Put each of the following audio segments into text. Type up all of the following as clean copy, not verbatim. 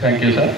Thank you sir.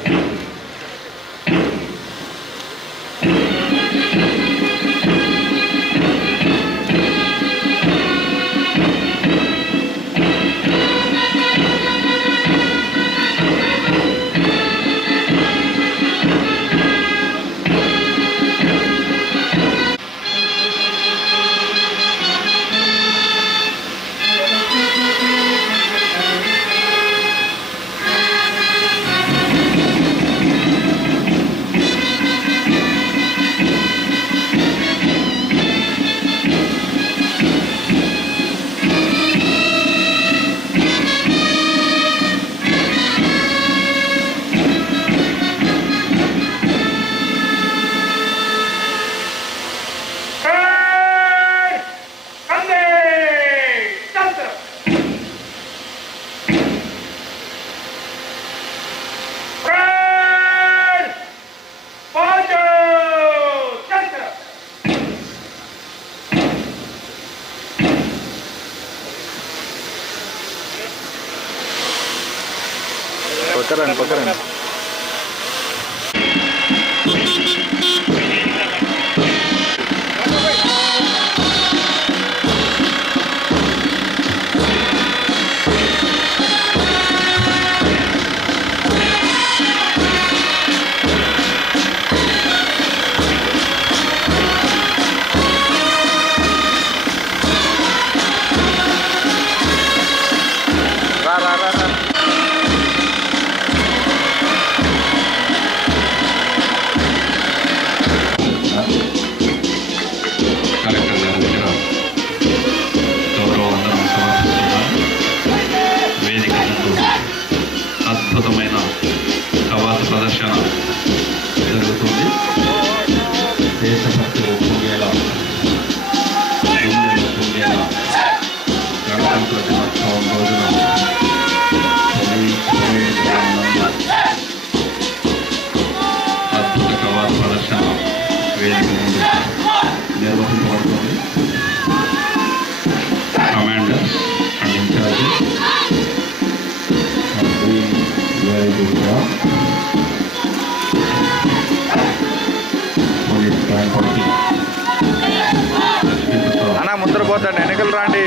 पकड़न అద్భుతమైన కవాతు ప్రదర్శన జరుగుతుంది. దేశభక్తి పొంగేలా, గుండెలు పొంగేలా గణతంత్ర దినోత్సవం రోజున అద్భుత కవాతు ప్రదర్శన వేదిక ముందు నిర్వహించబడుతుంది. Commanders and in-charges very good job. Police transporting. అన్నా ముందర పోతాడు వెనకలు రాండి.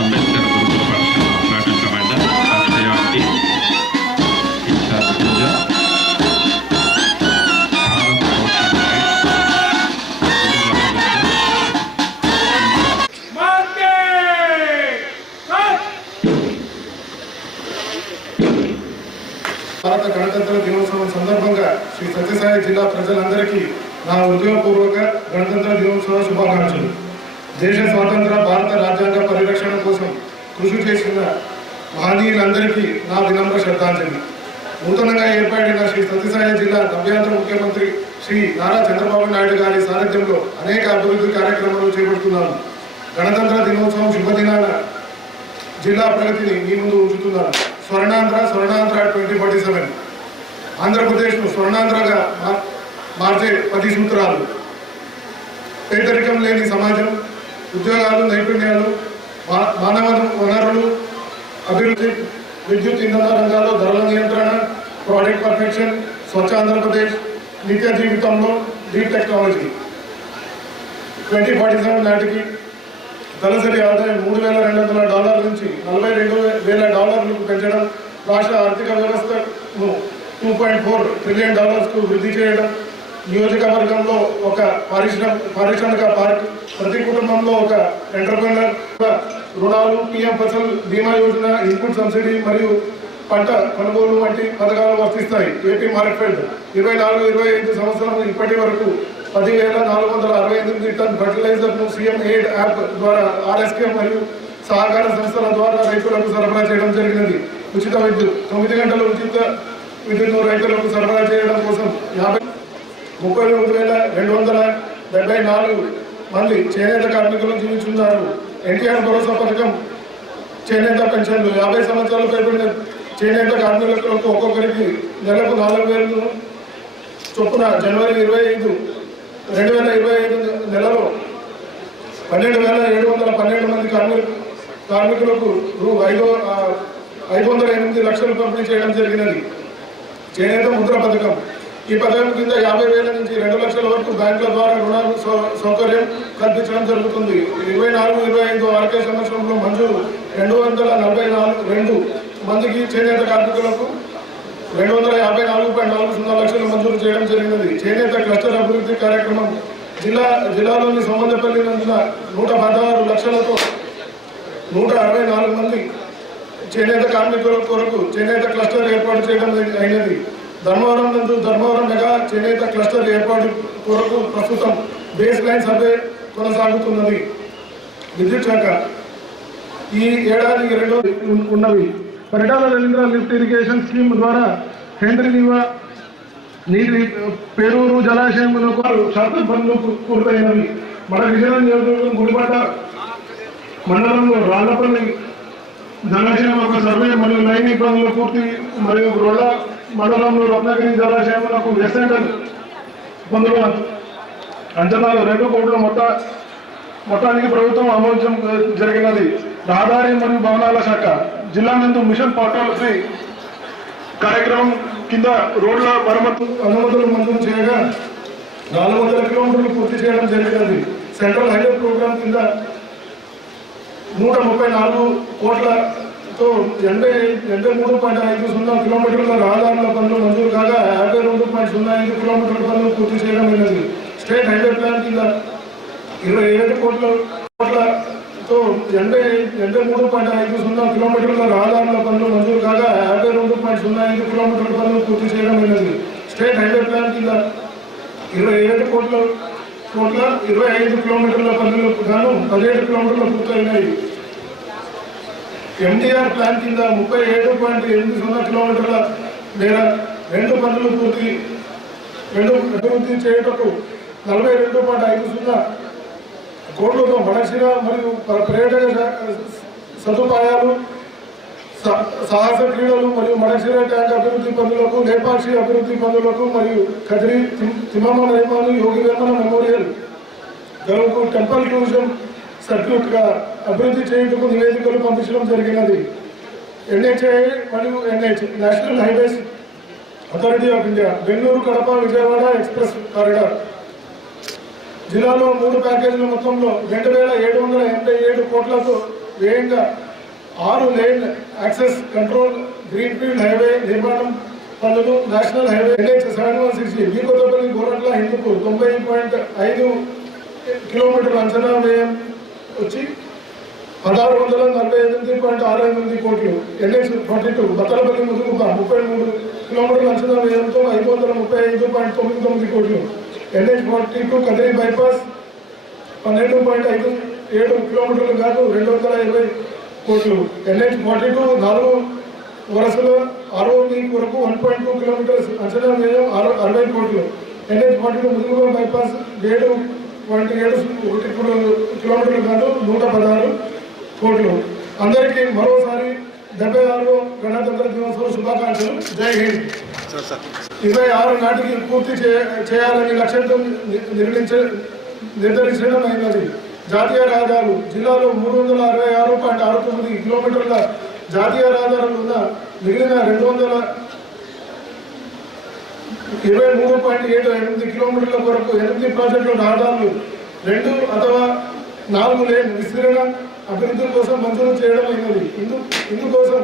అంబేద్కర్ గురుకుల పాఠశాల ప్లాటూన్ కమాండర్ అక్షయానికి ఇన్ఛార్జ్ పూజ, భారత గణతంత్ర దినోత్సవం సందర్భంగా శ్రీ సత్యసాయి జిల్లా ప్రజలందరికీ నా హృదయపూర్వక గణతంత్ర దినోత్సవ శుభాకాంక్షలు. దేశ స్వాతంత్ర భారత రాజ్యాంగ పరిరక్షణ కోసం కృషి చేసిన మహనీయులందరికీ నా వినమ్ర శ్రద్ధాంజలి. నూతనంగా ఏర్పడిన శ్రీ సత్యసాయి జిల్లా నవ్యాంధ్ర ముఖ్యమంత్రి శ్రీ నారా చంద్రబాబు నాయుడు గారి సారథ్యంలో అనేక అభివృద్ధి కార్యక్రమాలు చేపడుతున్నాను. గణతంత్ర దినోత్సవం శుభదినాన జిల్లా ప్రగతిని మీ ముందు ఉంచుతున్నాను. స్వర్ణాంధ్ర 2047 ఆంధ్రప్రదేశ్ను స్వర్ణాంధ్రగా మార్చే 10 సూత్రాలు. పేదరికం లేని సమాజం, ఉద్యోగాలు, నైపుణ్యాలు, మానవ వనరులు అభివృద్ధి, విద్యుత్ ఇంధన రంగాల్లో ధరల నియంత్రణ, ప్రాజెక్ట్ పర్ఫెక్షన్, స్వచ్ఛ ఆంధ్రప్రదేశ్, నిత్య జీవితంలో డీప్ టెక్నాలజీ. 2047 నాటికి తలసరి ఆదాయం $3,200 నుంచి $42,000 పెంచడం, రాష్ట్ర ఆర్థిక వ్యవస్థను $2.4 ట్రిలియన్ వృద్ధి చేయడం, నియోజకవర్గంలో ఒక పారిశ్రామిక పార్క్, ప్రతి కుటుంబంలో ఒక ఎంటర్ప్రెనర్, రుణాలు, PM ఫసల్ బీమా యోజన, ఇన్పుట్ సబ్సిడీ మరియు పంట కొనుగోలు వంటి పథకాలు వర్తిస్తాయి. ఏపీ మార్కెట్ 24-25 సంవత్సరం ఇప్పటి వరకు 10,468 టన్ ఫర్టిలైజర్ను సీఎం ఎయిడ్ యాప్ ద్వారా RSK మరియు సహకార సంస్థల ద్వారా రైతులకు సరఫరా చేయడం జరిగినది. ఉచిత విద్యుత్ 9 గంటల ఉచిత విద్యుత్ను రైతులకు సరఫరా చేయడం కోసం 33,274 మంది చేనేత కార్మికులు జీవిస్తున్నారు. NTR భరోసా పథకం చేనేత పెన్షన్లు 50 సంవత్సరాలు పైబడిన చేనేత కార్మికులకు ఒక్కొక్కరికి నెలకు 4,000 చొప్పున జనవరి 25, 2025 నెలలో 12,712 మంది కార్మికులకు రూ. 508 లక్షలు పంపిణీ చేయడం జరిగినది. చేనేత ముద్ర పథకం. ఈ పథకం కింద 50,000 నుంచి 2 లక్షల వరకు బ్యాంకుల ద్వారా రుణ సౌకర్యం కల్పించడం జరుగుతుంది. 24-25 ఆర్థిక సంవత్సరంలో మంజూరు 242 మందికి చేనేత కార్మికులకు 254.40 లక్షలు మంజూరు చేయడం జరిగినది. చేనేత క్లస్టర్ అభివృద్ధి కార్యక్రమం జిల్లాలోని సోమందపల్లి నందున 116 లక్షలతో 164 మంది చేనేత కార్మికుల కొరకు చేనేత క్లస్టర్ ఏర్పాటు చేయడం అయినది. ధర్మవరం నందు ధర్మవరం మెగా చేనేత క్లస్టర్ ఏర్పాటు కొరకు ప్రస్తుతం బేస్ లైన్ సర్వే కొనసాగుతున్నది. విద్యుత్ శాఖ ఈ ఏడాదికి 2 ఉన్నవి. Paritala Ravindra lift irrigation scheme ద్వారా హెండ్రి నీటి పేరూరు జలాశయములకు శాతం పనులు పూర్తయినవి. మన విజయనగరం నియోజకవర్గం గుడిపట్ట మండలంలో రాళ్లపల్లి జలాశయం ఒక సర్వే మరియు లైనింగ్ పనులు పూర్తి మరియు రొళ్ళ మండలంలో రత్నగిరి జలాశయములకు ఎస్ఎండల్ పనులు అంచనాలు 2 కోట్ల మొత్తానికి ప్రభుత్వం ఆమోదం జరిగినది. రహదారి మరియు భవనాల శాఖ జిల్లా నందు మిషన్ పాఠాలశ్రీ కార్యక్రమం కింద రోడ్ల మరమ్మతు అనుమతులు మంజూరు చేయగా 400 కిలోమీటర్లు పూర్తి చేయడం జరిగినది. సెంట్రల్ హైవే ప్రోగ్రాం కింద 134 కోట్లతో 83.50 కిలోమీటర్ల రహదారుల పనులు మంజూరు కాగా 52.05 కిలోమీటర్ల పనులు పూర్తి చేయడం అయినది. స్టేట్ హైవే ప్లాన్ కింద 27 కోట్లతో 83.50 కిలోమీటర్ల రహదారుల పనులు మంజూరు కాగా 52.05 కిలోమీటర్ల పనులు పూర్తి చేయడం అయినది. స్టేట్ హైవే ప్లాన్ కింద 27 కోట్ల 25 కిలోమీటర్ల పనులకు గాను 17 కిలోమీటర్లు పూర్తయినాయి. ఎన్టీఆర్ ప్లాన్ కింద 37.80 కిలోమీటర్ల మేర 2 పనులు అభివృద్ధి చేయటకు 42.50 కోట్లతో మడక్షిర మరియు పర్యాటక సదుపాయాలు, సాహస క్రీడలు మరియు మడక్షిర ట్యాంక్ అభివృద్ధి పనులకు, లేపాక్షి అభివృద్ధి పనులకు మరియు కదిరి తిమ్మమ్మ నయమాను యోగి వేమన మెమోరియల్ గరువుకు టెంపుల్ టూరిజం సర్క్యూట్గా అభివృద్ధి చేయుటకు నివేదికలు పంపించడం జరిగినది. NHAI మరియు NH national highways authority of India Bengaluru Kadapa Vijayawada express corridor జిల్లాలో 3 ప్యాకేజీల మొత్తంలో 2,787 కోట్లతో వ్యయంగా 6 lane access control greenfield highway నిర్మాణం పనులు national highway NH 716 B Kothapalli Gorantla Hindupur 90.5 కిలోమీటర్ల అంచనా వ్యయం వచ్చి 1,648.68 కోట్లు. NH 42 బత్తలపల్లి ముదుగుప 33 కిలోమీటర్ల అంచనా వ్యయంతో 535.99 కోట్లు. NH 42 కదిరి బైపాస్ 12.57 కిలోమీటర్లు కాదు 220 కోట్లు. NH 42 4 వరుసల ROB కొరకు 1.2 కిలోమీటర్స్ అంచనా వ్యయం 60 కోట్లు. NH 42 ముదుగుప బైపాస్ 7.71 కిలోమీటర్లు కాదు 116 కోట్లు. అందరికీ మరోసారి 76వ గణతంత్ర దినోత్సవ శుభాకాంక్షలు. జై హింద్. 26 నాటికి పూర్తి చేయాలని లక్ష్యంతో నిర్ధారించడం అయినది. జాతీయ రహదారులు జిల్లాలో 366.69 కిలోమీటర్ల జాతీయ రహదారులు ఉన్న మిగిలిన 223.78 కిలోమీటర్ల వరకు 8 ప్రాజెక్టుల రహదారులు 2 అథవా 4 లేన్ విస్తరణ అభివృద్ధి కోసం మంజూరు చేయడం అయినది. ఇందుకోసం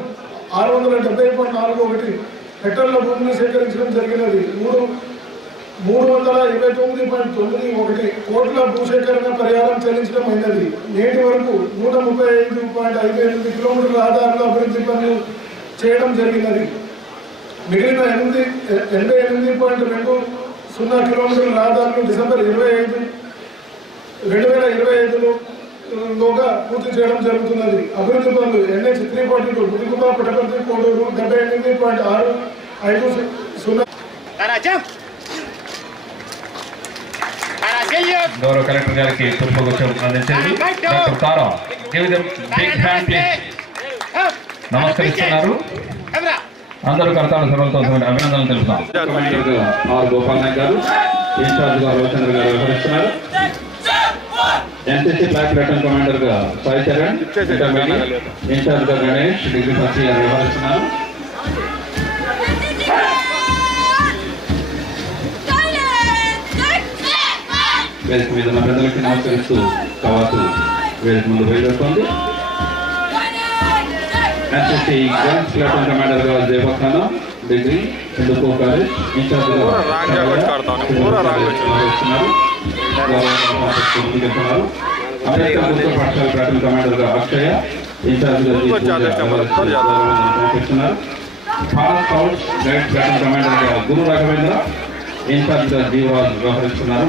670.41 హెక్టార్ల భూమిని సేకరించడం జరిగినది. 329.91 కోట్ల భూసేకరణ పరిహారం చెల్లించడం అయినది. నేటి వరకు 135.58 కిలోమీటర్ల రహదారుల అభివృద్ధి పనులు చేయడం జరిగినది. మిగిలిన 88.20 కిలోమీటర్ల రహదారులు డిసెంబర్ 2025లోగా పూర్తి చేయడం జరుగుతున్నది. అభివృద్ధి పనులు NH 342 ముదిగుప పుట్టపర్తి కోడూరు 78.650. గౌరవ కలెక్టర్ గారికి పుష్పగుచ్చం అందించండి. డాక్టర్ తారా నమస్కరిస్తున్నారు. అందరూ కర్తాల సర్వలతో అభినందనలు తెలుపుతాం. గోపాల్ నాయక్ గారు, ఇన్ఛార్జ్ గారు రవిచంద్ర గారు వ్యవహరిస్తున్నారు. NCC ఫ్లాగ్ ప్లాటూన్ కమాండర్ గా సాయి చరణ్, ఇంటర్మీడియట్ ఇన్ఛార్జ్ గా గణేష్, డిగ్రీ ఫస్ట్ ఇయర్ వ్యవహరిస్తున్నారు. వేదిక మీద ఉన్న పెద్దలకి నమస్కరిస్తూ కవాతు వేదిక ముందు బయలుదేరుతోంది. ఎన్సిసి గన్స్ ప్లాటూన్ కమాండర్ గా జయపఖానా, డిగ్రీ హిందూపూర్ కాలేజ్ ఇన్ఛార్జ్ గా అంబేద్కర్ గుర్తు పాఠశాల ప్లాటూన్ కమాండర్ గా అక్షయ, ఇన్ఛార్జ్ గా పంపిస్తున్నారు. Bharat scouts guide platoon commander గా గురు రాఘవేంద్ర, ఇన్ఛార్జ్ గా జీవాల్ వ్యవహరిస్తున్నారు.